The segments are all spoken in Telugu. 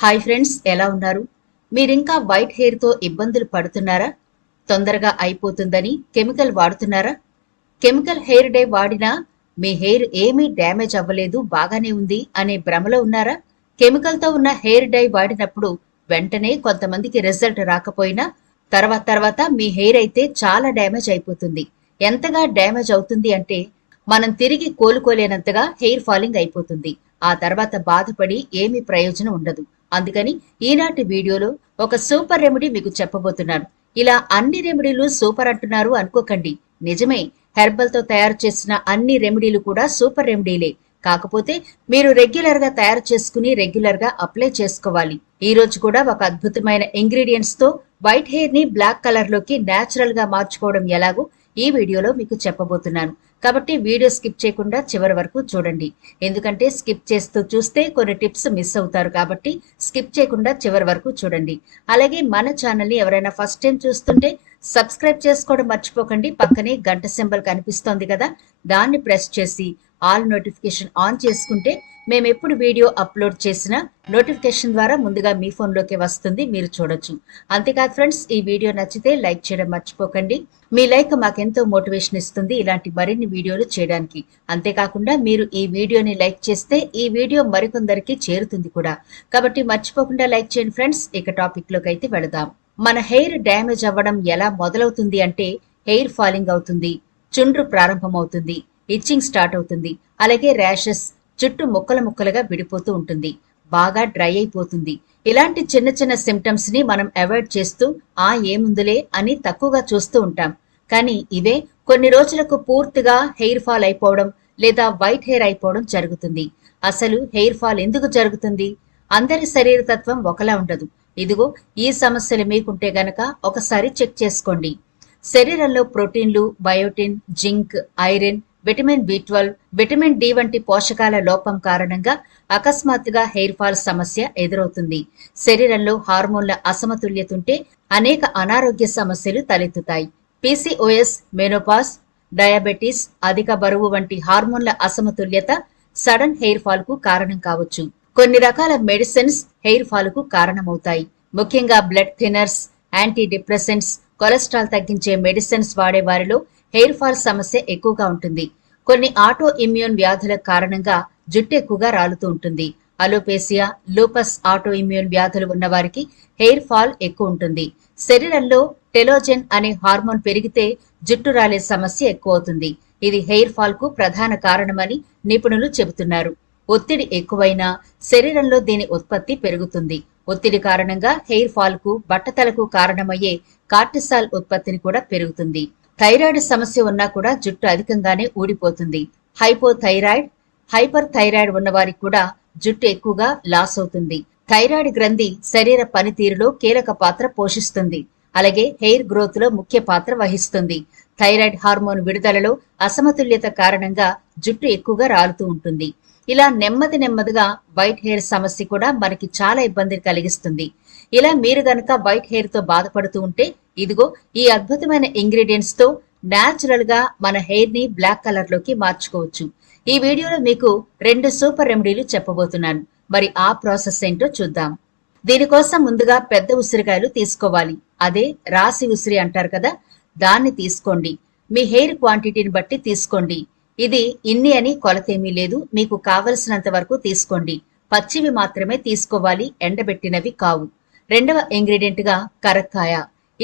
హాయ్ ఫ్రెండ్స్ ఎలా ఉన్నారు? మీరింకా వైట్ హెయిర్తో ఇబ్బందులు పడుతున్నారా? తొందరగా అయిపోతుందని కెమికల్ వాడుతున్నారా? కెమికల్ హెయిర్ డే వాడినా మీ హెయిర్ ఏమీ డ్యామేజ్ అవ్వలేదు బాగానే ఉంది అనే భ్రమలో ఉన్నారా? కెమికల్తో ఉన్న హెయిర్ డై వాడినప్పుడు వెంటనే కొంతమందికి రిజల్ట్ రాకపోయినా తర్వాత తర్వాత మీ హెయిర్ అయితే చాలా డ్యామేజ్ అయిపోతుంది. ఎంతగా డ్యామేజ్ అవుతుంది అంటే మనం తిరిగి కోలుకోలేనంతగా హెయిర్ ఫాలింగ్ అయిపోతుంది. ఆ తర్వాత బాధపడి ఏమీ ప్రయోజనం ఉండదు. అందుకని ఈనాటి వీడియోలో ఒక సూపర్ రెమెడీ మీకు చెప్పబోతున్నాను. ఇలా అన్ని రెమెడీలు సూపర్ అంటున్నారు అనుకోకండి. నిజమే హెర్బల్తో తయారు చేసిన అన్ని రెమెడీలు కూడా సూపర్ రెమెడీలే. కాకపోతే మీరు రెగ్యులర్గా తయారు చేసుకుని రెగ్యులర్గా అప్లై చేసుకోవాలి. ఈ రోజు కూడా ఒక అద్భుతమైన ఇంగ్రీడియంట్స్తో వైట్ హెయిర్ని బ్లాక్ కలర్లోకి నేచురల్గా మార్చుకోవడం ఎలాగో ఈ వీడియోలో మీకు చెప్పబోతున్నాను. కాబట్టి వీడియో స్కిప్ చేయకుండా చివరి వరకు చూడండి. ఎందుకంటే స్కిప్ చేస్తూ చూస్తే కొన్ని టిప్స్ మిస్ అవుతారు కాబట్టి స్కిప్ చేయకుండా చివరి వరకు చూడండి. అలాగే మన ఛానల్ని ఎవరైనా ఫస్ట్ టైం చూస్తుంటే సబ్స్క్రైబ్ చేసుకోవడం మర్చిపోకండి. పక్కనే గంట సింబల్ కనిపిస్తోంది కదా దాన్ని ప్రెస్ చేసి ఆల్ నోటిఫికేషన్ ఆన్ చేసుకుంటే మేము ఎప్పుడు వీడియో అప్లోడ్ చేసినా నోటిఫికేషన్ ద్వారా ముందుగా మీ ఫోన్లోకి వస్తుంది మీరు చూడొచ్చు. అంతేకాదు ఫ్రెండ్స్ ఈ వీడియో నచ్చితే లైక్ చేయడం మర్చిపోకండి. మీ లైక్ మాకెంతో మోటివేషన్ ఇస్తుంది ఇలాంటి మరిన్ని వీడియోలు చేయడానికి. అంతేకాకుండా మీరు ఈ వీడియోని లైక్ చేస్తే ఈ వీడియో మరికొందరికి చేరుతుంది కూడా. కాబట్టి మర్చిపోకుండా లైక్ చేయండి ఫ్రెండ్స్. ఇక టాపిక్లోకి అయితే వెళదాం. మన హెయిర్ డ్యామేజ్ అవ్వడం ఎలా మొదలవుతుంది అంటే హెయిర్ ఫాలింగ్ అవుతుంది చుండ్రు ప్రారంభమవుతుంది ఇచ్చింగ్ స్టార్ట్ అవుతుంది అలాగే ర్యాషెస్ చుట్టూ ముక్కల ముక్కలుగా విడిపోతూ ఉంటుంది. బాగా డ్రై అయిపోతుంది. ఇలాంటి చిన్న చిన్న సిమ్టమ్స్ని మనం అవాయిడ్ చేస్తూ ఆ ఏముందులే అని తక్కువగా చూస్తూ ఉంటాం. కానీ ఇవే కొన్ని రోజులకు పూర్తిగా హెయిర్ ఫాల్ అయిపోవడం లేదా వైట్ హెయిర్ అయిపోవడం జరుగుతుంది. అసలు హెయిర్ ఫాల్ ఎందుకు జరుగుతుంది? అందరి శరీర తత్వం ఒకలా ఉండదు. ఇదిగో ఈ సమస్యలు మీకుంటే గనక ఒకసారి చెక్ చేసుకోండి. శరీరంలో ప్రోటీన్లు biotin zinc iron vitamin B twelve vitamin D వంటి పోషకాల లోపం కారణంగా అకస్మాత్తుగా హెయిర్ ఫాల్ సమస్య ఎదురవుతుంది. శరీరంలో హార్మోన్ల అసమతుల్యత ఉంటే అనేక అనారోగ్య సమస్యలు తలెత్తుతాయి. పీసీఓఎస్ మెనోపాస్ డయాబెటీస్ అధిక బరువు వంటి హార్మోన్ల అసమతుల్యత సడన్ హెయిర్ ఫాల్కు కారణం కావచ్చు. కొన్ని రకాల మెడిసిన్స్ హెయిర్ ఫాల్కు కారణమవుతాయి. ముఖ్యంగా blood thinners anti depressants cholesterol తగ్గించే మెడిసిన్స్ వాడే వారిలో హెయిర్ ఫాల్ సమస్య ఎక్కువగా ఉంటుంది. కొన్ని ఆటో ఇమ్యూన్ వ్యాధుల కారణంగా జుట్టు ఎక్కువగా రాలుతూ ఉంటుంది. అలోపేసియా లూపస్ ఆటో ఇమ్యూన్ వ్యాధులు ఉన్న వారికి హెయిర్ ఫాల్ ఎక్కువ ఉంటుంది. శరీరంలో టెలోజెన్ అనే హార్మోన్ పెరిగితే జుట్టు రాలే సమస్య ఎక్కువ అవుతుంది. ఇది హెయిర్ ఫాల్కు ప్రధాన కారణమని నిపుణులు చెబుతున్నారు. ఒత్తిడి ఎక్కువైనా శరీరంలో దీని ఉత్పత్తి పెరుగుతుంది. ఒత్తిడి కారణంగా హెయిర్ ఫాల్కు బట్టతలకు కారణమయ్యే కార్టిసాల్ ఉత్పత్తిని కూడా పెరుగుతుంది. థైరాయిడ్ సమస్య ఉన్నా కూడా జుట్టు అధికంగానే ఊడిపోతుంది. హైపోథైరాయిడ్ హైపర్ థైరాయిడ్ ఉన్నవారికి కూడా జుట్టు ఎక్కువగా లాస్ అవుతుంది. థైరాయిడ్ గ్రంథి శరీర పనితీరులో కీలక పాత్ర పోషిస్తుంది. అలాగే హెయిర్ గ్రోత్లో ముఖ్య పాత్ర వహిస్తుంది. థైరాయిడ్ హార్మోన్ విడుదలలో అసమతుల్యత కారణంగా జుట్టు ఎక్కువగా రాలుతూ ఉంటుంది. ఇలా నెమ్మది నెమ్మదిగా వైట్ హెయిర్ సమస్య కూడా మనకి చాలా ఇబ్బందిని కలిగిస్తుంది. ఇలా మీరు గనక వైట్ హెయిర్తో బాధపడుతూ ఉంటే ఇదిగో ఈ అద్భుతమైన ఇంగ్రీడియంట్స్తో న్యాచురల్గా మన హెయిర్ని బ్లాక్ కలర్లోకి మార్చుకోవచ్చు. ఈ వీడియోలో మీకు రెండు సూపర్ రెమెడీలు చెప్పబోతున్నాను. మరి ఆ ప్రాసెస్ ఏంటో చూద్దాం. దీనికోసం ముందుగా పెద్ద ఉసిరికాయలు తీసుకోవాలి. అదే రాసి ఉసిరి అంటారు కదా దాన్ని తీసుకోండి. మీ హెయిర్ క్వాంటిటీని బట్టి తీసుకోండి. ఇది ఇన్ని అని కొలతేమీ లేదు. మీకు కావలసినంత వరకు తీసుకోండి. పచ్చివి మాత్రమే తీసుకోవాలి ఎండబెట్టినవి కావు. రెండవ ఇంగ్రీడియంట్గా కరక్కాయ.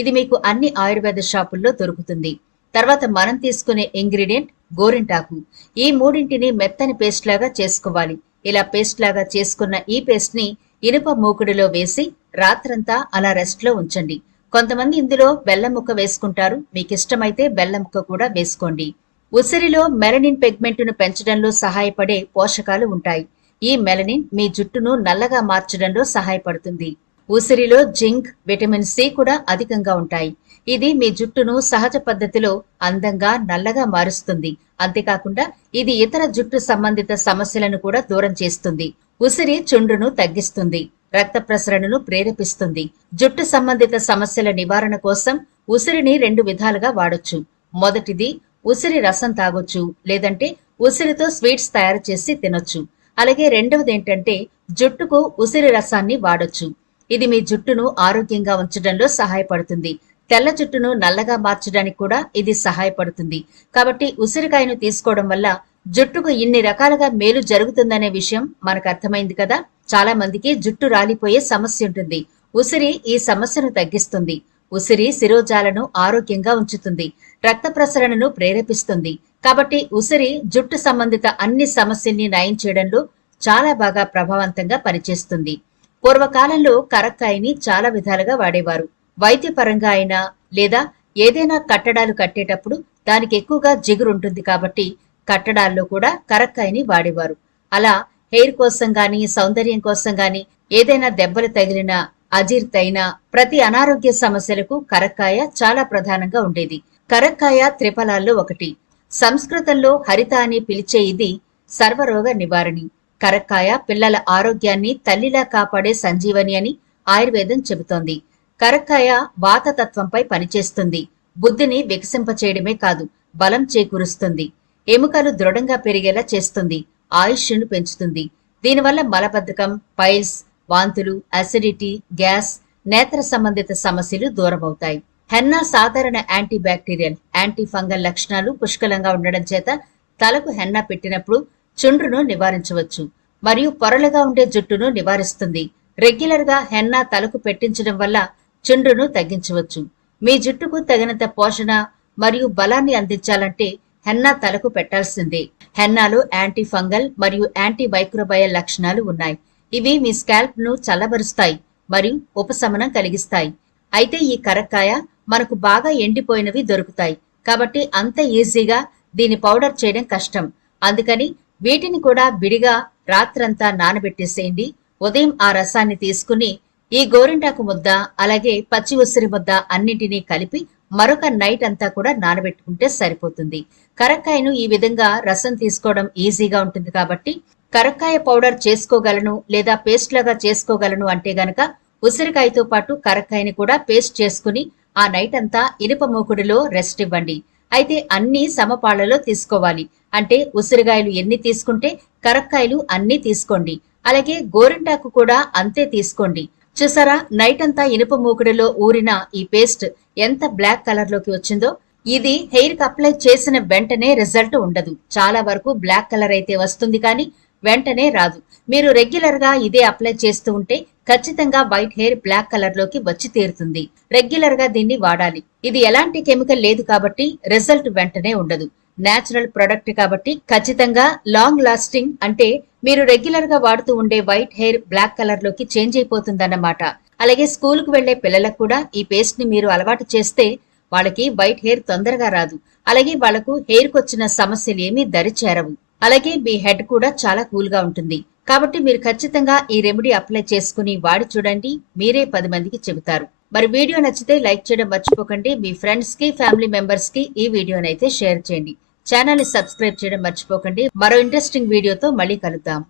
ఇది మీకు అన్ని ఆయుర్వేద షాపుల్లో దొరుకుతుంది. తర్వాత మనం తీసుకునే ఇంగ్రీడియంట్ గోరింటాకు. ఈ మూడింటిని మెత్తని పేస్ట్ లాగా చేసుకోవాలి. ఇలా పేస్ట్ లాగా చేసుకున్న ఈ పేస్ట్ని ఇనుప మూకుడిలో వేసి రాత్రంతా అలా రెస్ట్లో ఉంచండి. కొంతమంది ఇందులో బెల్లం ముక్క వేసుకుంటారు. మీకు ఇష్టమైతే బెల్లం ముక్క కూడా వేసుకోండి. ఉసిరిలో మెలనిన్ పెగ్మెంట్ను పెంచడంలో సహాయపడే పోషకాలు ఉంటాయి. ఈ మెలనిన్ మీ జుట్టును నల్లగా మార్చడంలో సహాయపడుతుంది. ఉసిరిలో జింక్ విటమిన్ సి కూడా అధికంగా ఉంటాయి. ఇది మీ జుట్టును సహజ పద్ధతిలో అందంగా నల్లగా మారుస్తుంది. అంతేకాకుండా ఇది ఇతర జుట్టు సంబంధిత సమస్యలను కూడా దూరం చేస్తుంది. ఉసిరి చుండ్రును తగ్గిస్తుంది. రక్త ప్రసరణను ప్రేరేపిస్తుంది. జుట్టు సంబంధిత సమస్యల నివారణ కోసం ఉసిరిని రెండు విధాలుగా వాడొచ్చు. మొదటిది ఉసిరి రసం తాగొచ్చు లేదంటే ఉసిరితో స్వీట్స్ తయారు చేసి తినొచ్చు. అలాగే రెండవది ఏంటంటే జుట్టుకు ఉసిరి రసాన్ని వాడొచ్చు. ఇది మీ జుట్టును ఆరోగ్యంగా ఉంచడంలో సహాయపడుతుంది. తెల్ల జుట్టును నల్లగా మార్చడానికి కూడా ఇది సహాయపడుతుంది. కాబట్టి ఉసిరికాయను తీసుకోవడం వల్ల జుట్టుకు ఇన్ని రకాలుగా మేలు జరుగుతుందనే విషయం మనకు అర్థమైంది కదా? చాలా మందికి జుట్టు రాలిపోయే సమస్య ఉంటుంది. ఉసిరి ఈ సమస్యను తగ్గిస్తుంది. ఉసిరి శిరోజాలను ఆరోగ్యంగా ఉంచుతుంది. రక్త ప్రసరణను ప్రేరేపిస్తుంది. కాబట్టి ఉసిరి జుట్టు సంబంధిత అన్ని సమస్యల్ని నయం చేయడంలో చాలా బాగా ప్రభావవంతంగా పనిచేస్తుంది. పూర్వకాలంలో కరక్కాయని చాలా విధాలుగా వాడేవారు. వైద్యపరంగా అయినా లేదా ఏదైనా కట్టడాలు కట్టేటప్పుడు దానికి ఎక్కువగా జిగురు ఉంటుంది కాబట్టి కట్టడాల్లో కూడా కరక్కాయని వాడేవారు. అలా హెయిర్ కోసం గాని సౌందర్యం కోసం గాని ఏదైనా దెబ్బలు తగిలిన అజీర్తైన ప్రతి అనారోగ్య సమస్యలకు కరక్కాయ చాలా ప్రధానంగా ఉండేది. కరక్కాయ త్రిఫలాల్లో ఒకటి. సంస్కృతంలో హరిత అని పిలిచే ఇది సర్వరోగ నివారణి. కరక్కాయ పిల్లల ఆరోగ్యాన్ని తల్లిలా కాపాడే సంజీవని అని ఆయుర్వేదం చెబుతోంది. కరక్కాయ వాతతత్వంపై పనిచేస్తుంది. బుద్ధిని వికసింపచేయడమే కాదు బలం చేకూరుస్తుంది. ఎముకలు దృఢంగా పెరిగేలా చేస్తుంది. ఆయుష్ను పెంచుతుంది. దీనివల్ల మలబద్ధకం పైల్స్ వాంతులు అసిడిటీ గ్యాస్ నేత్ర సంబంధిత సమస్యలు దూరమవుతాయి. హెన్నా సాధారణ యాంటీ బ్యాక్టీరియల్ యాంటీ ఫంగల్ లక్షణాలు పుష్కలంగా ఉండడం చేత తలకు హెన్నా పెట్టినప్పుడు చుండ్రును నివారించవచ్చు మరియు పొరలుగా ఉండే జుట్టును నివారిస్తుంది. రెగ్యులర్గా హెన్నా తలకు పెట్టించడం వల్ల చుండ్రును తగ్గించవచ్చు. మీ జుట్టుకు తగినంత పోషణ మరియు బలాన్ని అందించాలంటే హెన్నా తలకు పెట్టాల్సిందే. హెన్నాలో యాంటీ ఫంగల్ మరియు యాంటీ మైక్రోబయల్ లక్షణాలు ఉన్నాయి. ఇవి మీ స్కాల్ప్ను చల్లబరుస్తాయి మరియు ఉపశమనం కలిగిస్తాయి. అయితే ఈ కరక్కాయ మనకు బాగా ఎండిపోయినవి దొరుకుతాయి. కాబట్టి అంత ఈజీగా దీని పౌడర్ చేయడం కష్టం. అందుకని వీటిని కూడా విడిగా రాత్రంతా నానబెట్టేసేయండి. ఉదయం ఆ రసాన్ని తీసుకుని ఈ గోరింటాకు ముద్ద అలాగే పచ్చి ఉసిరి ముద్ద అన్నింటినీ కలిపి మరొక నైట్ అంతా కూడా నానబెట్టుకుంటే సరిపోతుంది. కరక్కాయను ఈ విధంగా రసం తీసుకోవడం ఈజీగా ఉంటుంది కాబట్టి కరక్కాయ పౌడర్ చేసుకోగలను లేదా పేస్ట్ లాగా చేసుకోగలను అంటే గనక ఉసిరికాయతో పాటు కరక్కాయని కూడా పేస్ట్ చేసుకుని ఆ నైట్ అంతా ఇనుప మూకుడిలో రెస్ట్ ఇవ్వండి. అయితే అన్ని సమపాళ్ళలో తీసుకోవాలి. అంటే ఉసిరికాయలు ఎన్ని తీసుకుంటే కరక్కాయలు అన్ని తీసుకోండి. అలాగే గోరింటాకు కూడా అంతే తీసుకోండి. చూసారా? నైట్ అంతా ఇనుప మూకుడిలో ఊరిన ఈ పేస్ట్ ఎంత బ్లాక్ కలర్లోకి వచ్చిందో? ఇది హెయిర్కి అప్లై చేసిన వెంటనే రిజల్ట్ ఉండదు. చాలా వరకు బ్లాక్ కలర్ అయితే వస్తుంది కానీ వెంటనే రాదు. మీరు రెగ్యులర్గా ఇదే అప్లై చేస్తూ ఉంటే ఖచ్చితంగా వైట్ హెయిర్ బ్లాక్ కలర్లోకి వచ్చి తీరుతుంది. రెగ్యులర్గా దీన్ని వాడాలి. ఇది ఎలాంటి కెమికల్ లేదు కాబట్టి రిజల్ట్ వెంటనే ఉండదు. నేచురల్ ప్రొడక్ట్ కాబట్టి ఖచ్చితంగా లాంగ్ లాస్టింగ్ అంటే మీరు రెగ్యులర్గా వాడుతూ ఉండే వైట్ హెయిర్ బ్లాక్ కలర్లోకి చేంజ్ అయిపోతుందన్నమాట. అలాగే స్కూల్కు వెళ్ళే పిల్లలకు కూడా ఈ పేస్ట్ని మీరు అలవాటు చేస్తే వాళ్ళకి వైట్ హెయిర్ తొందరగా రాదు. అలాగే వాళ్ళకు హెయిర్కు వచ్చిన సమస్యలు ఏమీ దరిచేరవు. అలాగే మీ హెడ్ కూడా చాలా కూల్గా ఉంటుంది. కాబట్టి మీరు ఖచ్చితంగా ఈ రెమెడీ అప్లై చేసుకుని వాడి చూడండి. మీరే పది మందికి చెబుతారు. మరి వీడియో నచ్చితే లైక్ చేయడం మర్చిపోకండి. మీ ఫ్రెండ్స్కి ఫ్యామిలీ మెంబర్స్కి ఈ వీడియోనైతే షేర్ చేయండి. ఛానల్ని సబ్స్క్రైబ్ చేయడం మర్చిపోకండి. మరో ఇంట్రెస్టింగ్ వీడియోతో మళ్ళీ కలుద్దాం.